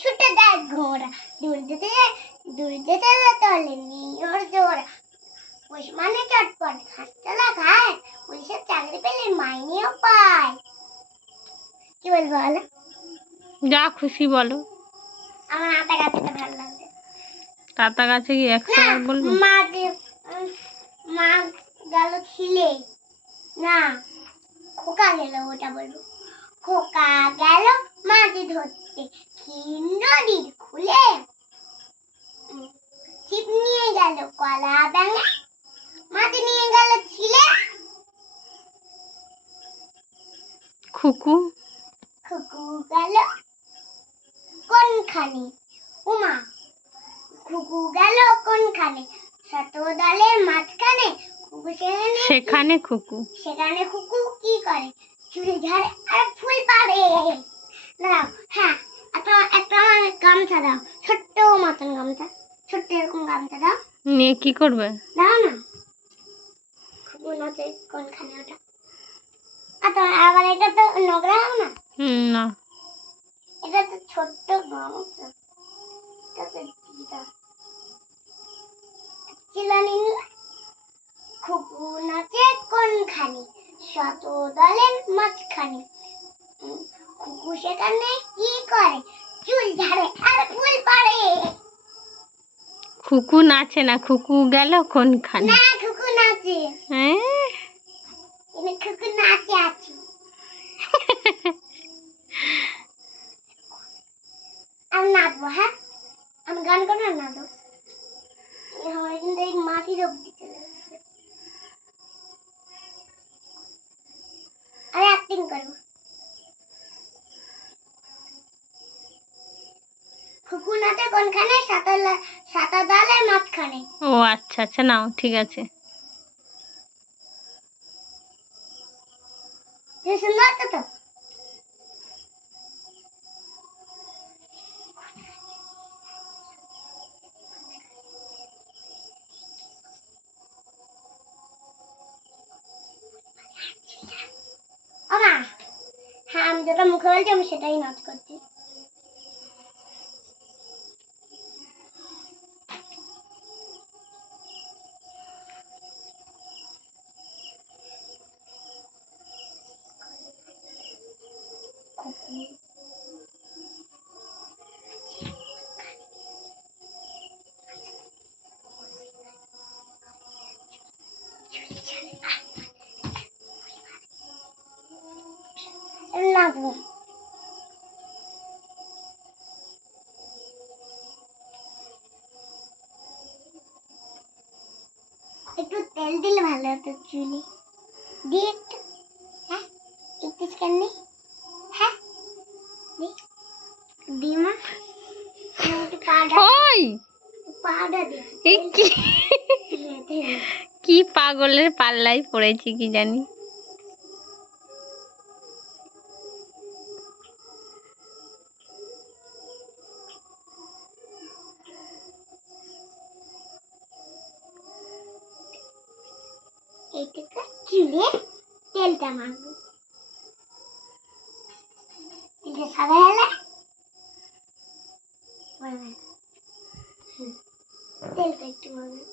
ছুটে দেয় ঘোড়া। দূর যেতে দূর যেতে যায় তলে নিয়ে জোড়া। পুষ মানে চটপট হাসতলা পুলিশের চাকরি পেলে মাইনেও পায়। কি বলব বলো? যা খুশি বলো। আমার গাছটা ভালো লাগছে। তাতা গাছে কি একশো বলব? মা মা গেল ছিলে। না খোকা গেল ওটা বলব। খোকা ধরতে খুলে ছিপ নিয়ে গেল কলা ব্যাঙে মাছ নিয়ে গেল ছিলে। খুকু? খুকু গেল কোনখানে? উমা খুকু গেল কোনখানে? শত দলের মাঝখানে খুকু সেখানে খুকু। সেখানে কুকু কি করে? চুড়ি ঝাড়ে আর ফুল পাড়ে দাঁড়াও হ্যাঁ একটা একটা গামছা দাও ছোট্ট মতন গামছা ছোট্ট এরকম গামছা দাও। নিয়ে কি করবে? দাও না খুব নাচে কোনখানে ওটা? আর তো আবার এটা তো নোংরা হবে না? হুম, না। এটা তো ছোট্ট গামছা। এটা তো চিলানি খুকু নাচে কোনখানে? শত দলের মাঝখানে। খুকু কি করে? চুল ঝাড়ে আর ফুল পাড়ে। খুকু নাচে না খুকু গেল কোনখানে? না খুকু নাচে। হ্যাঁ? খুকু নাচে আছে। আমি নাচবো হ্যাঁ? আমি গান আর নাচবো? আমার কিন্তু এই মাটির অব্দি চলে আমি অ্যাক্টিং করব খুকু নাচে কোনখানে? সাঁতার দালের মাঝখানে। ও আচ্ছা আচ্ছা নাও ঠিক আছে। সুন্দর তো ও হ্যাঁ আমি যেটা মুখে বলছি আমি সেটাই নাচ করছি। নাচবো একটু তেল দিলে ভালো হতো চুলে দিয়ে একটু হ্যাঁ একটু চিকেন নেই হ্যাঁ দি ওই! এই কি? কি পাগলের পাল্লাই পড়েছি কি জানি। এইটাকে চুলে তেলটা মাখবো। তেলটা সাদা হলে। হুম, তেলটা একটু মাখবো